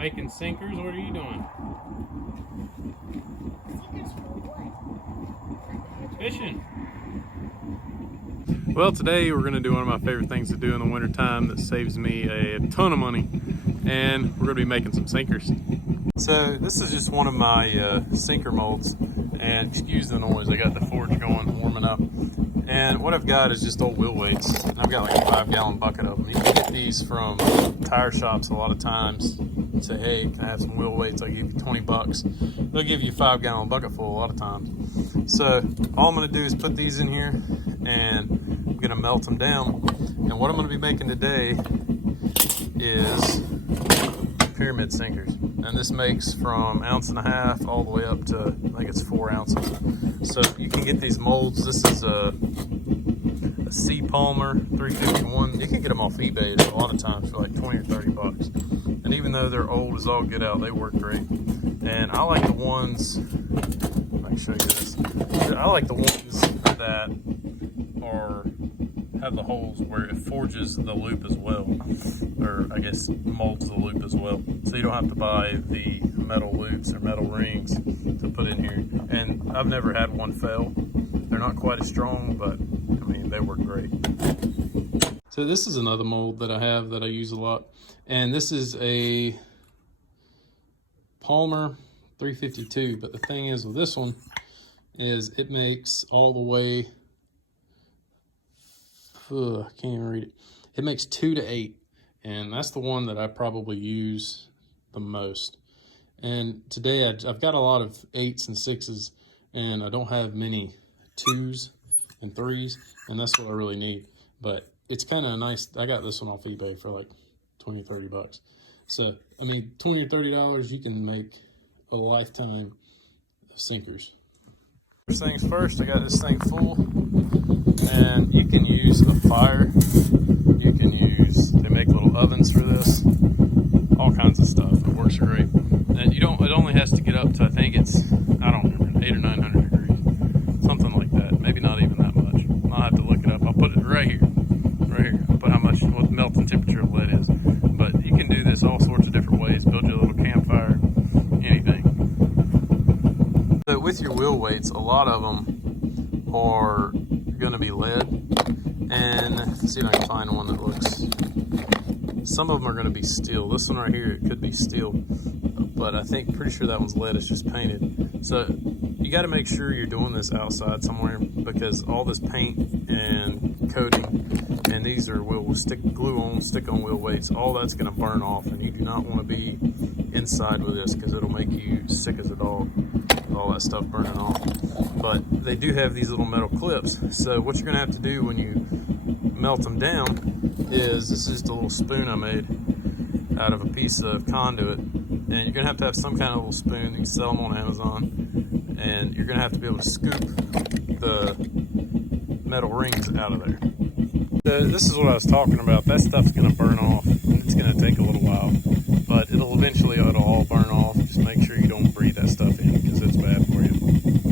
making sinkers? What are you doing? Sinkers for what? Fishing. Well, today we're going to do one of my favorite things to do in the wintertime that saves me a ton of money, and we're going to be making some sinkers. So this is just one of my sinker molds, and excuse the noise, I got the forge going, warming up. And what I've got is just old wheel weights. And I've got like a 5-gallon bucket of them. You can get these from tire shops a lot of times. Say, hey, can I have some wheel weights? I'll give you 20 bucks. They'll give you a 5-gallon bucket full a lot of times. So all I'm gonna do is put these in here and I'm gonna melt them down. And what I'm gonna be making today is pyramid sinkers. And this makes from 1.5 ounces all the way up to, I think it's 4 ounces. So you can get these molds. This is a C Palmer 351. You can get them off eBay a lot of times for like 20 or 30 bucks. And even though they're old as all get out, they work great. And I like the ones, I can show you this. I like the ones that have the holes where it forges the loop as well, or I guess molds the loop as well, so you don't have to buy the metal loops or metal rings to put in here. And I've never had one fail. They're not quite as strong, but I mean, they work great. So this is another mold that I have that I use a lot, and this is a Palmer 352. But the thing is with this one is it makes all the way, I can't even read it. It makes 2 to 8, and that's the one that I probably use the most. And today I've got a lot of 8s and 6s, and I don't have many 2s and 3s, and that's what I really need. But it's kind of nice. I got this one off eBay for like 20, 30 bucks. So, I mean, 20 or $30, you can make a lifetime of sinkers. First things first, I got this thing full, and you can use a fire. You can use, they make little ovens for this, all kinds of stuff. It works great. And you don't, it only has to get up to, I think it's, I don't remember, 800 or 900 degrees, something like that. Maybe not even that much. I'll have to look it up. I'll put it right here. I'll put what the melting temperature of lead is. But you can do this all sorts of different ways. Build your little campfire, anything. So with your wheel weights, a lot of them are going to be lead. And let's see if I can find one that looks, some of them are going to be steel. This one right here, it could be steel, but I think pretty sure that one's lead. It's just painted. So you got to make sure you're doing this outside somewhere, because all this paint and coating, and these are glue on, stick on wheel weights, all that's going to burn off, and you do not want to be inside with this because it'll make you sick as a dog with all that stuff burning off. But they do have these little metal clips. So what you're going to have to do when you melt them down is, this is just a little spoon I made out of a piece of conduit, and you're going to have some kind of little spoon. You can sell them on Amazon, and you're going to have to be able to scoop the metal rings out of there. So this is what I was talking about. That stuff's going to burn off, and it's going to take a little while, but it'll all burn off. Just make sure you don't breathe that stuff in, because it's bad for you.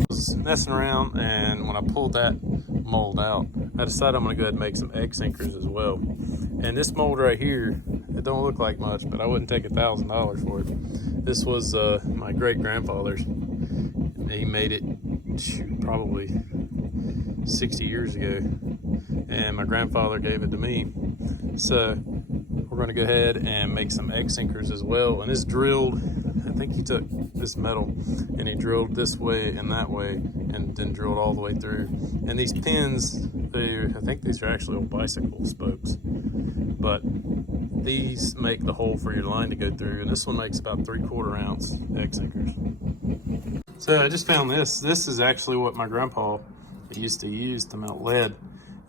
I was messing around, and when I pulled that mold out, I decided I'm going to go ahead and make some egg sinkers as well. And this mold right here, it don't look like much, but I wouldn't take $1,000 for it. This was my great-grandfather's. He made it probably 60 years ago, and my grandfather gave it to me. So we're going to go ahead and make some egg sinkers as well. And it's drilled, I think he took this metal and he drilled this way and that way, and then drilled all the way through. And these pins, I think these are actually old bicycle spokes, but these make the hole for your line to go through. And this one makes about 3/4 ounce egg sinkers. So I just found this. This is actually what my grandpa used to use to melt lead.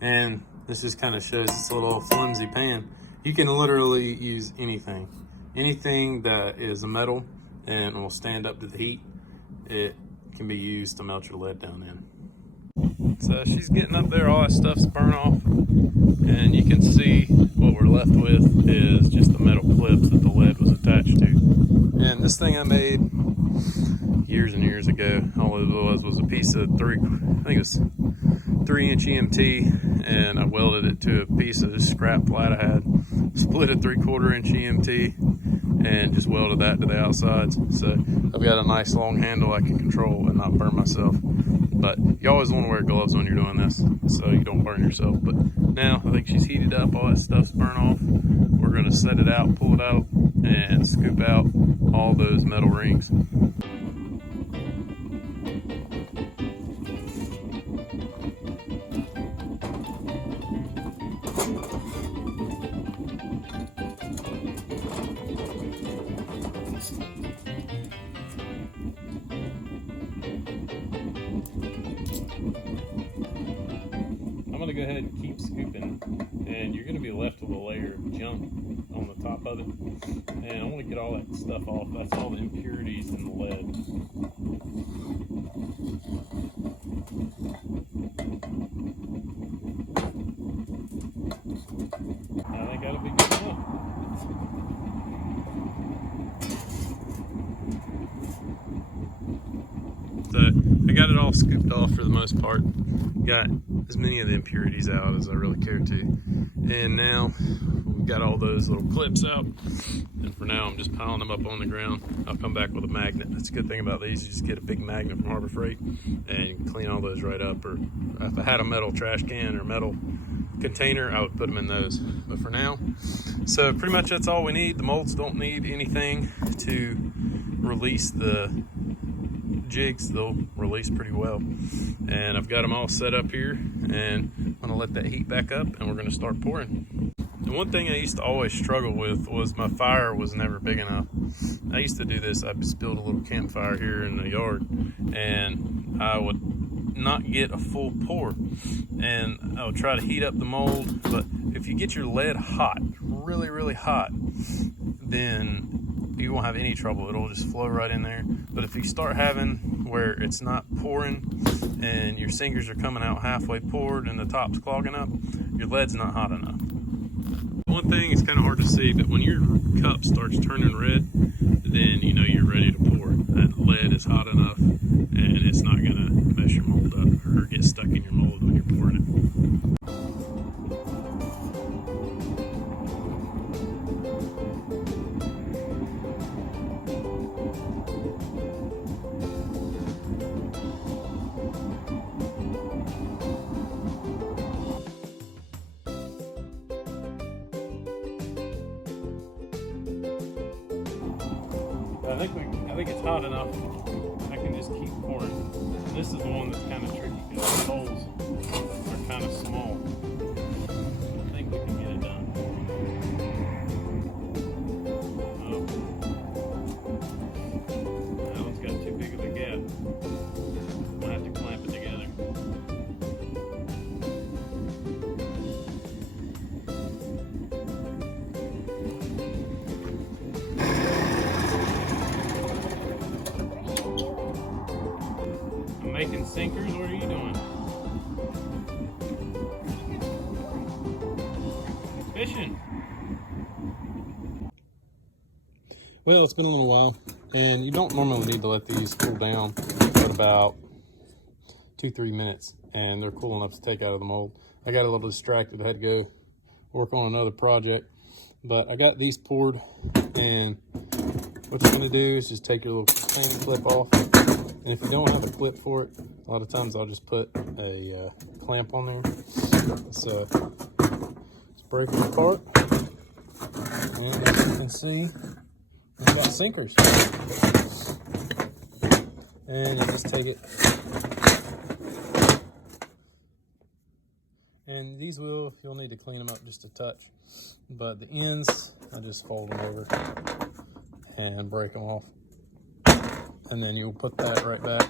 And this just kind of shows this little flimsy pan. You can literally use anything that is a metal and will stand up to the heat. It can be used to melt your lead down in. So she's getting up there, all that stuff's burnt off, and you can see what we're left with is just the metal clips that the lead was attached to. And this thing I made years and years ago, all it was a piece of I think it was 3-inch EMT, and I welded it to a piece of this scrap flat I had, split a 3/4 inch EMT, and just welded that to the outsides. So I've got a nice long handle I can control and not burn myself. But you always want to wear gloves when you're doing this so you don't burn yourself. But now I think she's heated up, all that stuff's burnt off. We're gonna set it out, pull it out, and scoop out all those metal rings. I'm gonna go ahead and keep scooping, and you're gonna be left with a layer of junk on the top of it. And I want to get all that stuff off. That's all the impurities in the lead. I think that'll be good enough. So I got it all scooped off for the most part. Got as many of the impurities out as I really care to. And now we've got all those little clips out. And for now, I'm just piling them up on the ground. I'll come back with a magnet. That's a good thing about these. You just get a big magnet from Harbor Freight and you can clean all those right up. Or if I had a metal trash can or metal container, I would put them in those. But for now, so pretty much that's all we need. The molds don't need anything to release the jigs. They'll release pretty well. And I've got them all set up here, and I'm gonna let that heat back up and we're gonna start pouring. And one thing I used to always struggle with was my fire was never big enough. I used to do this, I just built a little campfire here in the yard, and I would not get a full pour. And I would try to heat up the mold, but if you get your lead hot, really, really hot, then you won't have any trouble. It'll just flow right in there. But if you start having where it's not pouring and your sinkers are coming out halfway poured and the top's clogging up, your lead's not hot enough. One thing is kind of hard to see, but when your cup starts turning red, then you know you're ready to pour. That lead is hot enough and it's not gonna mess your mold up or get stuck in your mold when you're pouring it. I think it's hot enough. I can just keep pouring. This is the one that's kind of tricky because the holes are kind of small. I think we can get it done. Oh. That one's got too big of a gap. I'm gonna have to clamp it together. Making sinkers? What are you doing? Fishing. Well, it's been a little while, and you don't normally need to let these cool down but about 2-3 minutes, and they're cool enough to take out of the mold. I got a little distracted. I had to go work on another project, but I got these poured, and what you're gonna do is just take your little container clip off. And if you don't have a clip for it, a lot of times I'll just put a clamp on there. So just break it apart. And as you can see, I've got sinkers. And you just take it. And these you'll need to clean them up just a touch. But the ends, I just fold them over and break them off. And then you'll put that right back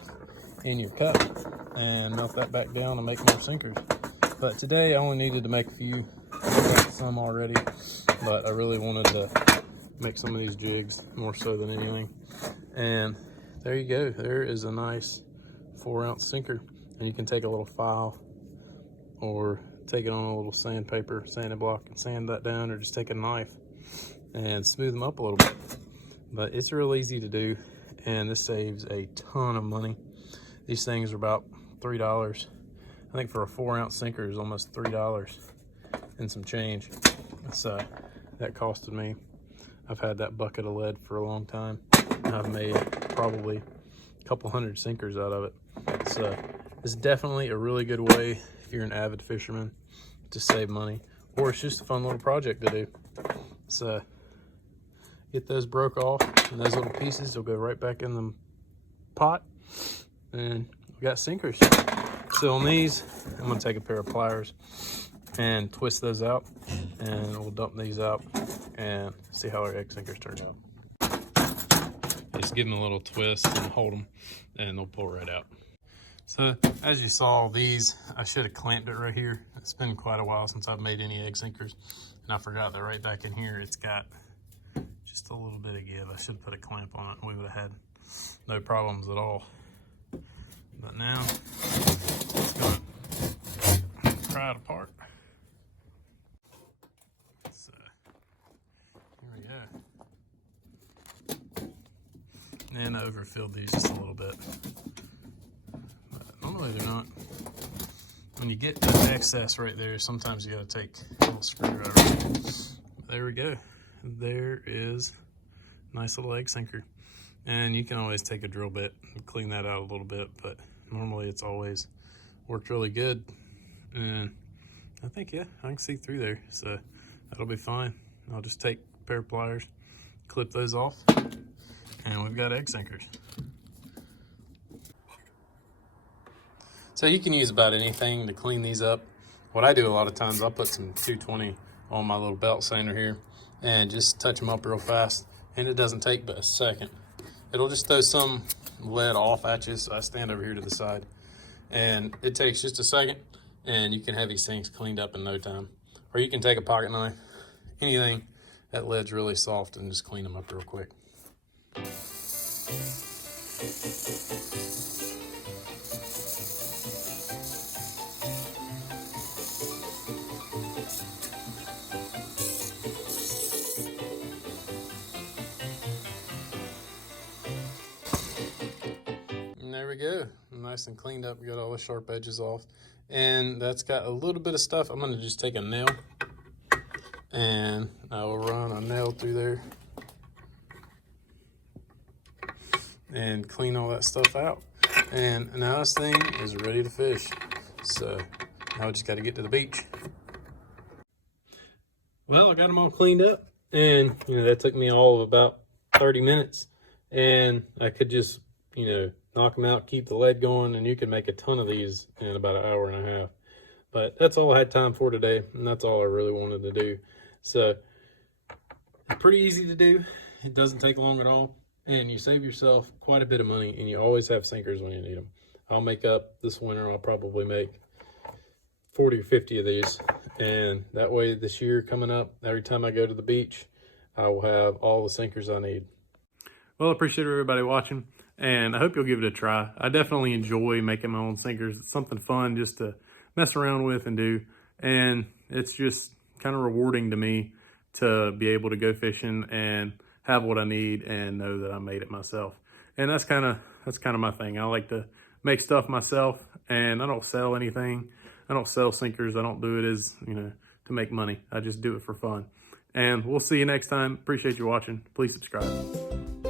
in your cup and melt that back down and make more sinkers. But today I only needed to make a few. I got some already, but I really wanted to make some of these jigs more so than anything. And there you go. There is a nice 4-ounce sinker. And you can take a little file or take it on a little sandpaper, sanding block, and sand that down, or just take a knife and smooth them up a little bit. But it's real easy to do. And this saves a ton of money. These things are about $3. I think for a 4-ounce sinker is almost $3 and some change. So that costed me I've had that bucket of lead for a long time. I've made probably a couple hundred sinkers out of it. So it's definitely a really good way if you're an avid fisherman to save money, or it's just a fun little project to do. So get those broke off, and those little pieces will go right back in the pot, and we got sinkers. So on these, I'm gonna take a pair of pliers and twist those out, and we'll dump these out and see how our egg sinkers turn out. Just give them a little twist and hold them, and they'll pull right out. So as you saw, these, I should have clamped it right here. It's been quite a while since I've made any egg sinkers, and I forgot that right back in here it's got just a little bit of give. I should put a clamp on it and we would have had no problems at all. But now, let's go pry it apart. So, here we go. And I overfilled these just a little bit. But normally they're not. When you get the excess right there, sometimes you gotta take a little screwdriver. There we go. There is a nice little egg sinker. And you can always take a drill bit and clean that out a little bit, but normally it's always worked really good. And I think, yeah, I can see through there, so that'll be fine. I'll just take a pair of pliers, clip those off, and we've got egg sinkers. So you can use about anything to clean these up. What I do a lot of times, I'll put some 220 on my little belt sander here and just touch them up real fast, and it doesn't take but a second. It'll just throw some lead off at you, so I stand over here to the side. And it takes just a second, and you can have these things cleaned up in no time. Or you can take a pocket knife, anything. That lead's really soft, and just clean them up real quick. There we go, nice and cleaned up. We got all the sharp edges off, and that's got a little bit of stuff. I'm gonna just take a nail and I will run a nail through there and clean all that stuff out. And now this thing is ready to fish. So now I just got to get to the beach. Well, I got them all cleaned up, and that took me all of about 30 minutes, and I could just knock them out, keep the lead going, and you can make a ton of these in about an hour and a half. But that's all I had time for today, and that's all I really wanted to do. So it's pretty easy to do. It doesn't take long at all, and you save yourself quite a bit of money, and you always have sinkers when you need them. I'll make up this winter, I'll probably make 40 or 50 of these, and that way this year coming up, every time I go to the beach, I will have all the sinkers I need. Well, I appreciate everybody watching, and I hope you'll give it a try. I definitely enjoy making my own sinkers. It's something fun just to mess around with and do, and it's just kind of rewarding to me to be able to go fishing and have what I need and know that I made it myself. And that's kind of my thing. I like to make stuff myself, and I don't sell anything. I don't sell sinkers. I don't do it as, to make money. I just do it for fun. And we'll see you next time. Appreciate you watching. Please subscribe.